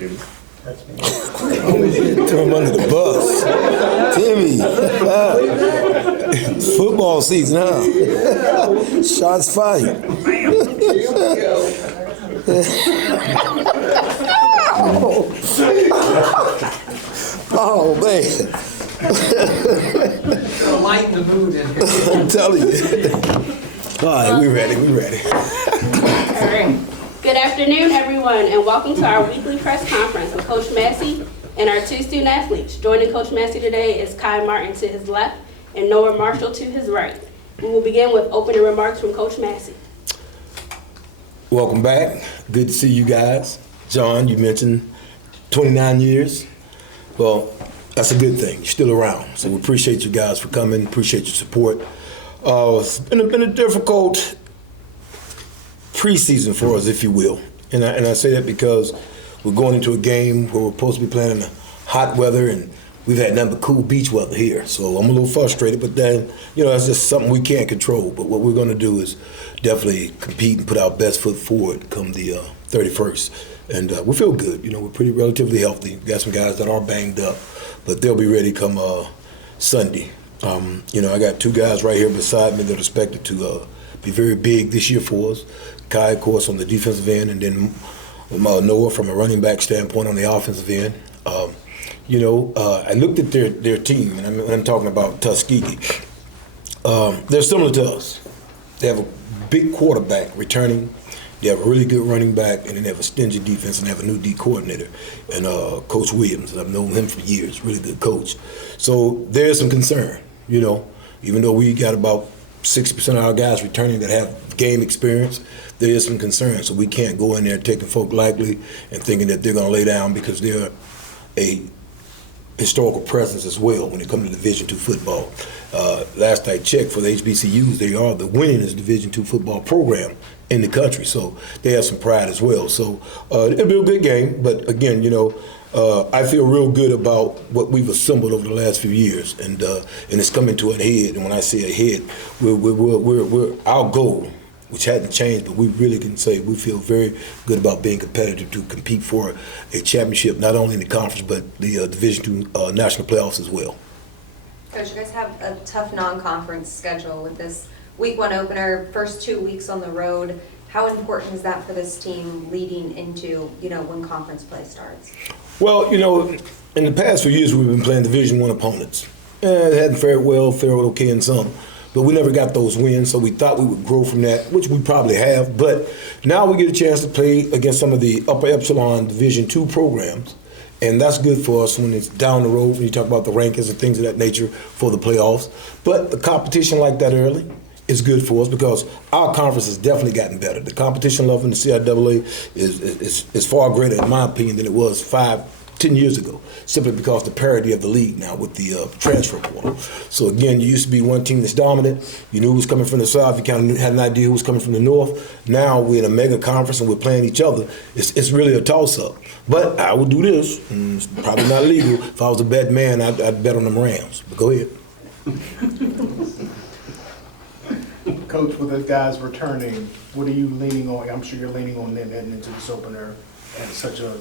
Timmy. That's me. Throw him under the bus. Timmy. It's football season, huh? Shots fired. Oh, man. Lighten the mood in here. I'm telling you. All right, we're ready. All right. Good afternoon, everyone, and welcome to our weekly press conference with Coach Massey and our two student athletes. Joining Coach Massey today is Kai Martin to his left and Noah Marshall to his right. We will begin with opening remarks from Coach Massey. Welcome back. Good to see you guys. John, you mentioned 29 years. Well, that's a good thing. You're still around. So we appreciate you guys for coming, appreciate your support. It's been a difficult preseason for us, if you will. And I say that because we're going into a game where we're supposed to be playing in the hot weather, and we've had nothing but cool beach weather here. So I'm a little frustrated, but then, that's just something we can't control. But what we're going to do is definitely compete and put our best foot forward come the 31st. And we feel good. We're pretty relatively healthy. We've got some guys that are banged up, but they'll be ready come Sunday. I got two guys right here beside me that are expected to be very big this year for us. Kai, of course, on the defensive end, and then Noah from a running back standpoint on the offensive end. I looked at their team, and I'm talking about Tuskegee. They're similar to us. They have a big quarterback returning. They have a really good running back, and then they have a stingy defense, and they have a new D coordinator, and Coach Williams. And I've known him for years, really good coach. So there's some concern, even though we got about 60% of our guys returning that have game experience, there is some concern. So we can't go in there taking folk lightly and thinking that they're going to lay down because they're a historical presence as well when it comes to Division II football. Last I checked, for the HBCUs, they are the winningest Division II football program in the country, so they have some pride as well. So it'll be a good game, but again, I feel real good about what we've assembled over the last few years, and it's coming to a head. And when I say a head, we're our goal, which hadn't changed, but we really can say we feel very good about being competitive to compete for a championship, not only in the conference but the Division II national playoffs as well. Coach, you guys have a tough non-conference schedule with this week 1 opener, first 2 weeks on the road. How important is that for this team leading into, when conference play starts? Well, in the past few years we've been playing Division I opponents. It hadn't fared okay in some, but we never got those wins, so we thought we would grow from that, which we probably have. But now we get a chance to play against some of the upper echelon Division II programs. And that's good for us when it's down the road, when you talk about the rankings and things of that nature for the playoffs. But the competition like that early is good for us because our conference has definitely gotten better. The competition level in the CIAA is far greater, in my opinion, than it was 5-10 years ago, simply because the parity of the league now with the transfer portal. So again, you used to be one team that's dominant. You knew who was coming from the south. You kind of had an idea who was coming from the north. Now we're in a mega conference and we're playing each other. It's really a toss-up. But I would do this, and it's probably not legal. If I was a bad man, I'd bet on them Rams. But go ahead. Coach, with those guys returning, what are you leaning on? I'm sure you're leaning on them heading into this opener at such a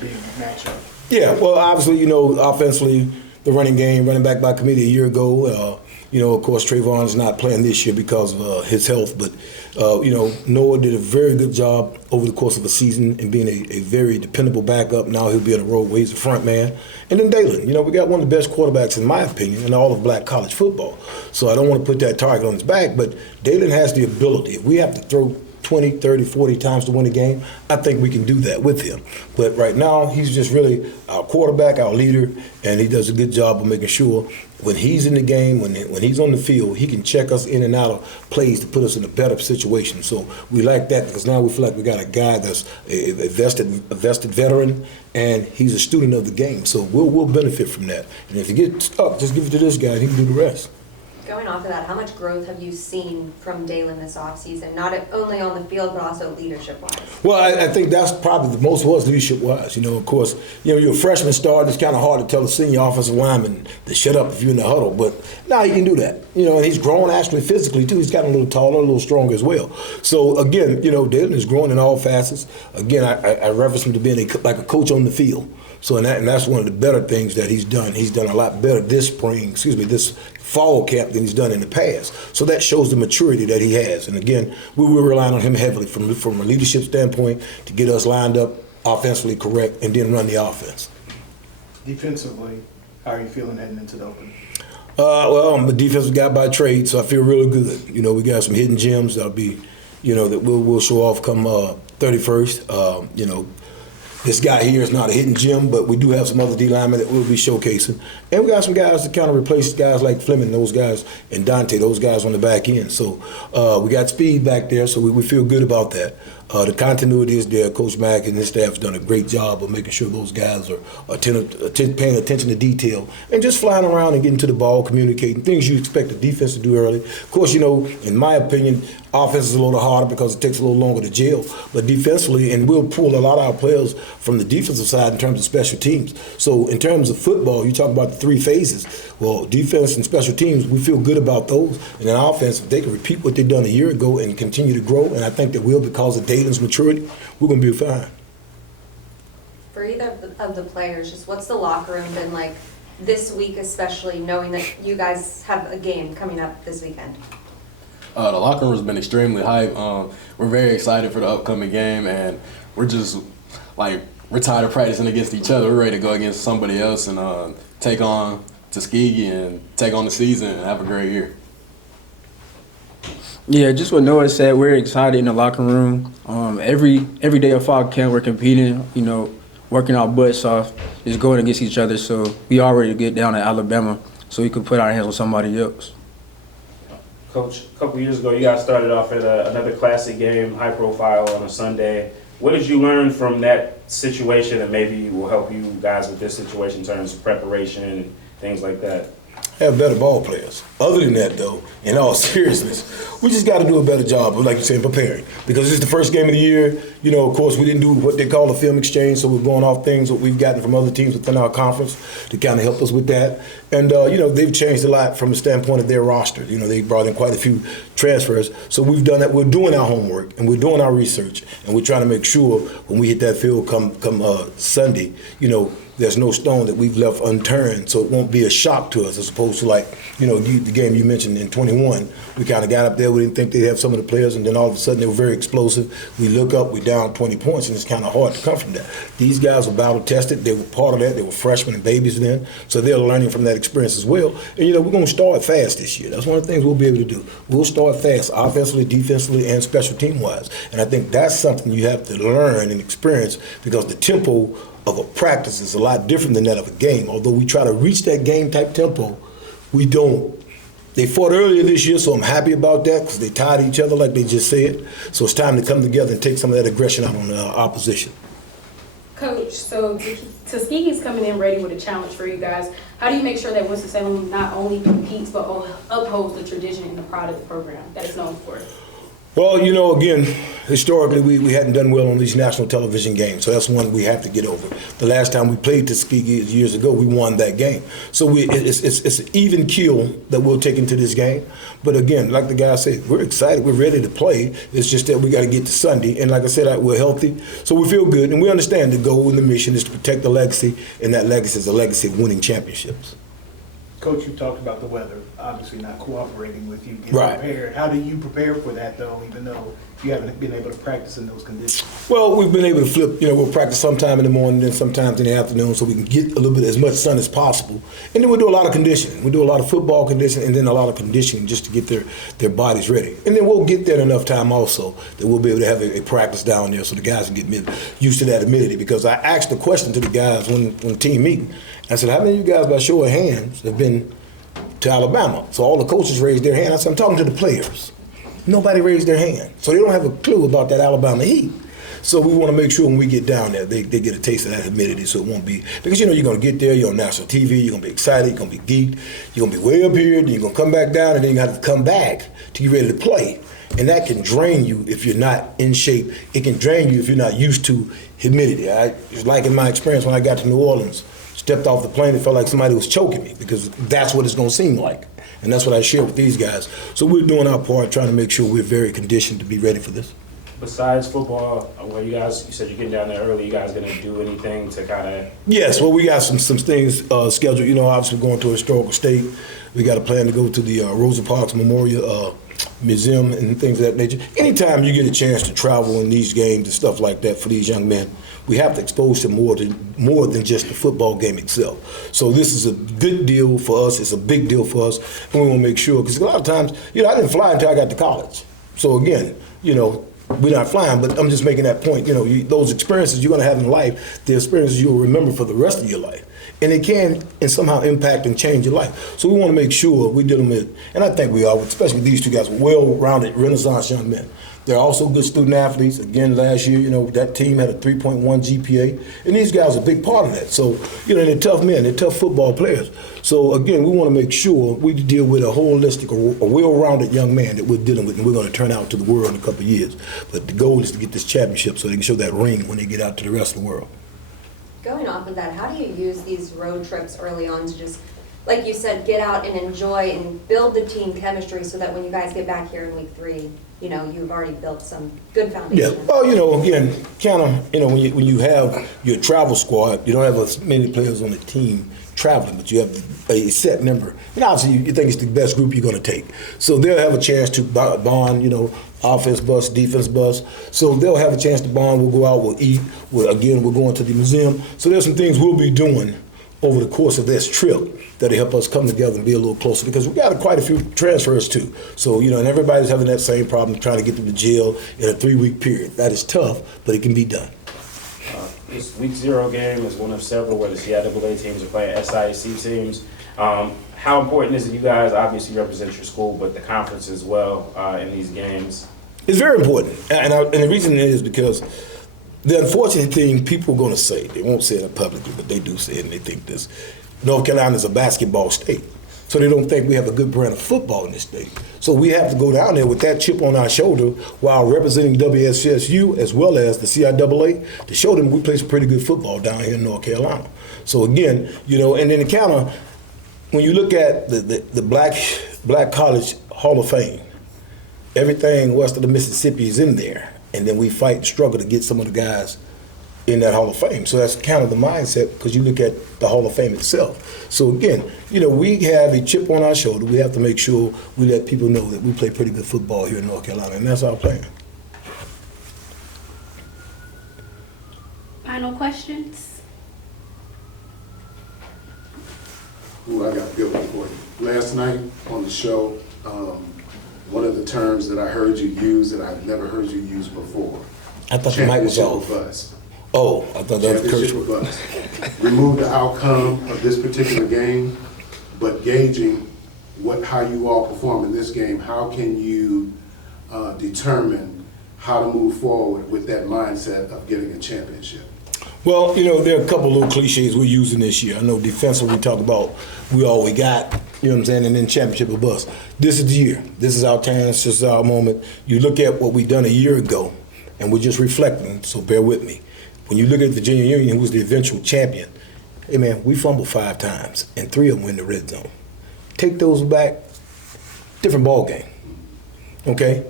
big matchup. Yeah, well, obviously, offensively, the running back by committee a year ago. Of course, Trayvon is not playing this year because of his health, but Noah did a very good job over the course of the season in being a very dependable backup. Now he'll be on the road where he's a front man. And then Daylin, we got one of the best quarterbacks, in my opinion, in all of black college football. So I don't want to put that target on his back, but Daylin has the ability. If we have to throw 20, 30, 40 times to win a game, I think we can do that with him. But right now, he's just really our quarterback, our leader, and he does a good job of making sure when he's in the game, when he's on the field, he can check us in and out of plays to put us in a better situation. So we like that because now we feel like we got a guy that's a vested veteran, and he's a student of the game. So we'll benefit from that. And if you get stuck, just give it to this guy and he can do the rest. Going off of that, how much growth have you seen from Daylin this offseason? Not only on the field, but also leadership-wise? Well, I think that's probably the most was leadership-wise. You know, of course, you're a freshman starting. It's kind of hard to tell a senior offensive lineman to shut up if you're in the huddle. But now he can do that. And he's grown actually physically, too. He's gotten a little taller, a little stronger as well. So, again, Daylin is growing in all facets. Again, I reference him to being like a coach on the field. So, and that's one of the better things that he's done. He's done a lot better this fall camp than he's done in the past. So that shows the maturity that he has. And again, we will rely on him heavily from a leadership standpoint to get us lined up offensively correct and then run the offense. Defensively, how are you feeling heading into the open? Well, I'm a defensive guy by trade, so I feel really good. We got some hidden gems that'll be, that we'll show off come 31st. This guy here is not a hidden gem, but we do have some other D linemen that we'll be showcasing. And we got some guys to kind of replace guys like Fleming, those guys, and Dante, those guys on the back end. So we got speed back there, so we feel good about that. The continuity is there. Coach Mack and his staff has done a great job of making sure those guys are paying attention to detail and just flying around and getting to the ball, communicating, things you expect the defense to do early. Of course, in my opinion, offense is a little harder because it takes a little longer to gel. But defensively, and we'll pull a lot of our players from the defensive side in terms of special teams. So in terms of football, you talk about the three phases. Well, defense and special teams, we feel good about those. And then offense, if they can repeat what they've done a year ago and continue to grow, and I think they will because of Daylin's maturity, we're going to be fine. For either of the players, just what's the locker room been like this week, especially knowing that you guys have a game coming up this weekend? The locker room has been extremely hype. We're very excited for the upcoming game, and we're just we're tired of practicing against each other. We're ready to go against somebody else and take on Tuskegee and take on the season and have a great year. Yeah, just what Noah said, we're excited in the locker room. Every day of fall camp, we're competing, working our butts off, just going against each other. So we all ready to get down to Alabama so we can put our hands on somebody else. Coach, a couple years ago, you guys started off at another classic game, high profile on a Sunday. What did you learn from that situation that maybe will help you guys with this situation in terms of preparation and things like that? Have better ball players. Other than that, though, in all seriousness, we just got to do a better job of, like you said, preparing. Because it's the first game of the year. Of course, we didn't do what they call a film exchange, so we're going off things that we've gotten from other teams within our conference to kind of help us with that. And, they've changed a lot from the standpoint of their roster. They brought in quite a few transfers. So we've done that. We're doing our homework, and we're doing our research, and we're trying to make sure when we hit that field come Sunday, there's no stone that we've left unturned, so it won't be a shock to us as opposed to the game you mentioned in 21. We kind of got up there, we didn't think they'd have some of the players, and then all of a sudden they were very explosive. We look up, we're down 20 points, and it's kind of hard to come from that. These guys were battle-tested. They were part of that. They were freshmen and babies then, so they're learning from that experience as well. And, we're going to start fast this year. That's one of the things we'll be able to do. We'll start fast, offensively, defensively, and special team-wise. And I think that's something you have to learn and experience because the tempo of a practice is a lot different than that of a game. Although we try to reach that game-type tempo, we don't. They fought earlier this year, so I'm happy about that because they tied each other like they just said. So it's time to come together and take some of that aggression out on the opposition. Coach, so Tuskegee's coming in ready with a challenge for you guys. How do you make sure that Winston-Salem not only competes but upholds the tradition and the pride of the program that it's known for? Well, again, historically, we hadn't done well on these national television games, so that's one we have to get over. The last time we played Tuskegee years ago, we won that game. So it's an even keel that we'll take into this game. But again, like the guy said, we're excited, we're ready to play. It's just that we got to get to Sunday, and like I said, we're healthy, so we feel good, and we understand the goal and the mission is to protect the legacy, and that legacy is a legacy of winning championships. Coach, you talked about the weather, obviously not cooperating with you getting Right. prepared. How do you prepare for that, though, even though you haven't been able to practice in those conditions? Well, we've been able to flip. We'll practice sometime in the morning and sometimes in the afternoon so we can get a little bit as much sun as possible. And then we'll do a lot of conditioning. We'll do a lot of football conditioning and then a lot of conditioning just to get their bodies ready. And then we'll get there in enough time also that we'll be able to have a practice down there so the guys can get used to that humidity. Because I asked the question to the guys when team meeting. I said, how many of you guys by show of hands have been to Alabama? So all the coaches raised their hand. I said, I'm talking to the players. Nobody raised their hand. So they don't have a clue about that Alabama heat. So we want to make sure when we get down there, they get a taste of that humidity, so it won't be, because you're going to get there, you're on national TV, you're going to be excited, you're going to be geeked, you're going to be way up here, then you're going to come back down, and then you have to come back to get ready to play. And that can drain you if you're not in shape. It can drain you if you're not used to humidity. It's like in my experience when I got to New Orleans, stepped off the plane, it felt like somebody was choking me, because that's what it's going to seem like. And that's what I share with these guys. So we're doing our part, trying to make sure we're very conditioned to be ready for this. Besides football, where you said you're getting down there early, you guys gonna do anything to kind of? Yes, well, we got some things scheduled. You know, obviously we're going to a historical state. We got a plan to go to the Rosa Parks Memorial Museum and things of that nature. Anytime you get a chance to travel in these games and stuff like that for these young men, we have to expose them more than just the football game itself. So this is a good deal for us. It's a big deal for us, and we want to make sure, because a lot of times, you know, I didn't fly until I got to college. So again, you know, we're not flying, but I'm just making that point. You know, those experiences you're going to have in life, the experiences you'll remember for the rest of your life. And it can and somehow impact and change your life. So we want to make sure we deal with, and I think we are, especially these two guys, well-rounded Renaissance young men. They're also good student athletes. Again, last year, you know, that team had a 3.1 GPA, and these guys are a big part of that. So, you know, they're tough men, they're tough football players. So, again, we want to make sure we deal with a holistic, a well-rounded young man that we're dealing with, and we're going to turn out to the world in a couple of years. But the goal is to get this championship so they can show that ring when they get out to the rest of the world. Going off of that, how do you use these road trips early on to just, like you said, get out and enjoy and build the team chemistry so that when you guys get back here in week 3, you know, you've already built some good foundation? Yeah, well, you know, again, kind of, you know, when you have your travel squad, you don't have as many players on the team traveling, but you have a set number. And obviously, you think it's the best group you're going to take. So they'll have a chance to bond, you know, offense bus, defense bus. So they'll have a chance to bond. We'll go out, we'll eat. We're going to the museum. So there's some things we'll be doing over the course of this trip that'll help us come together and be a little closer, because we got quite a few transfers too. So, you know, and everybody's having that same problem trying to get them to jail in a 3-week period. That is tough, but it can be done. This week 0 game is one of several where the CIAA teams are playing SIAC teams. How important is it? You guys obviously represent your school, but the conference as well in these games. It's very important, and the reason is because the unfortunate thing people are going to say, they won't say it publicly, but they do say it, and they think this: North Carolina is a basketball state. So they don't think we have a good brand of football in this state. So we have to go down there with that chip on our shoulder while representing WSSU as well as the CIAA to show them we play some pretty good football down here in North Carolina. So again, you know, and then the counter, when you look at the Black College Hall of Fame, everything west of the Mississippi is in there. And then we fight and struggle to get some of the guys in that Hall of Fame. So that's kind of the mindset, because you look at the Hall of Fame itself. So again, you know, we have a chip on our shoulder. We have to make sure we let people know that we play pretty good football here in North Carolina, and that's our plan. Final questions? Ooh, I got a good one for you. Last night on the show, one of the terms that I heard you use that I've never heard you use before. I thought the mic was off. Bust. Oh, I thought that was Championship bust. Remove the outcome of this particular game, but gauging how you all perform in this game, how can you determine how to move forward with that mindset of getting a championship? Well, you know, there are a couple of little cliches we're using this year. I know defensive, we talk about we all we got, you know what I'm saying, and then championship or bust. This is the year. This is our chance. This is our moment. You look at what we done a year ago, and we're just reflecting, so bear with me. When you look at Virginia Union, who was the eventual champion, hey man, we fumbled 5 times, and 3 of them were in the red zone. Take those back, different ball game, okay?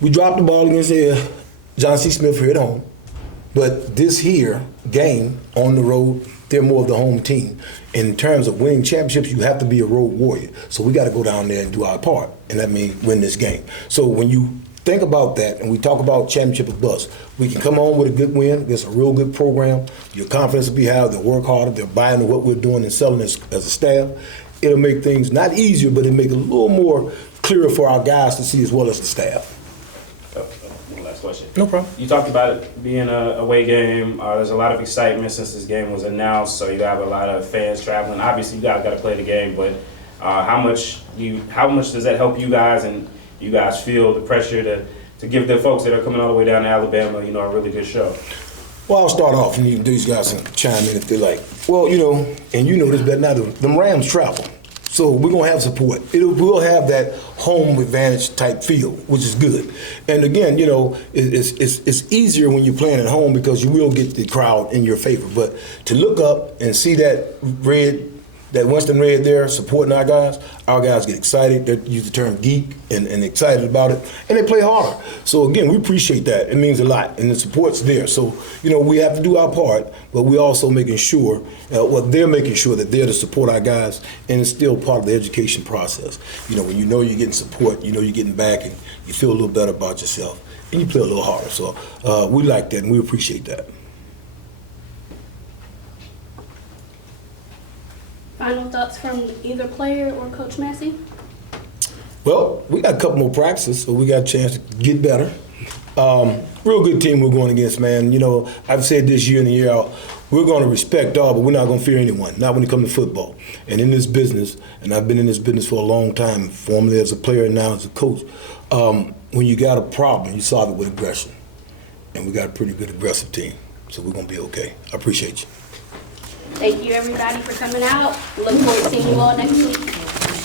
We dropped the ball against John C. Smith here at home, but this here game on the road, they're more of the home team. In terms of winning championships, you have to be a road warrior. So we got to go down there and do our part, and that means win this game. So when you think about that, and we talk about championship or bust, we can come on with a good win against a real good program. Your confidence will be high. They'll work harder. They're buying what we're doing and selling as a staff. It'll make things not easier, but it'll make it a little more clearer for our guys to see as well as the staff. One last question. No problem. You talked about it being a away game. There's a lot of excitement since this game was announced, so you have a lot of fans traveling. Obviously, you guys got to play the game, but how much does that help you guys, and you guys feel the pressure to give the folks that are coming all the way down to Alabama, you know, a really good show? Well, I'll start off, and these guys can chime in if they like. Well, you know, and you know this better than I do, them Rams travel. So we're going to have support. We'll have that home advantage type feel, which is good. And again, you know, it's easier when you're playing at home because you will get the crowd in your favor. But to look up and see that red, that Winston red there supporting our guys get excited. They use the term geek and excited about it, and they play harder. So again, we appreciate that. It means a lot, and the support's there. So, you know, we have to do our part, but we're also making sure, they're making sure that they're to support our guys, and it's still part of the education process. You know, when you know you're getting support, you know you're getting back, and you feel a little better about yourself, and you play a little harder. So we like that, and we appreciate that. Final thoughts from either player or Coach Massey? Well, we got a couple more practices, so we got a chance to get better. Real good team we're going against, man. You know, I've said this year in and year out, we're going to respect all, but we're not going to fear anyone, not when it comes to football. And in this business, and I've been in this business for a long time, formerly as a player and now as a coach, when you got a problem, you solve it with aggression. And we got a pretty good aggressive team, so we're going to be okay. I appreciate you. Thank you, everybody, for coming out. Look forward to seeing you all next week.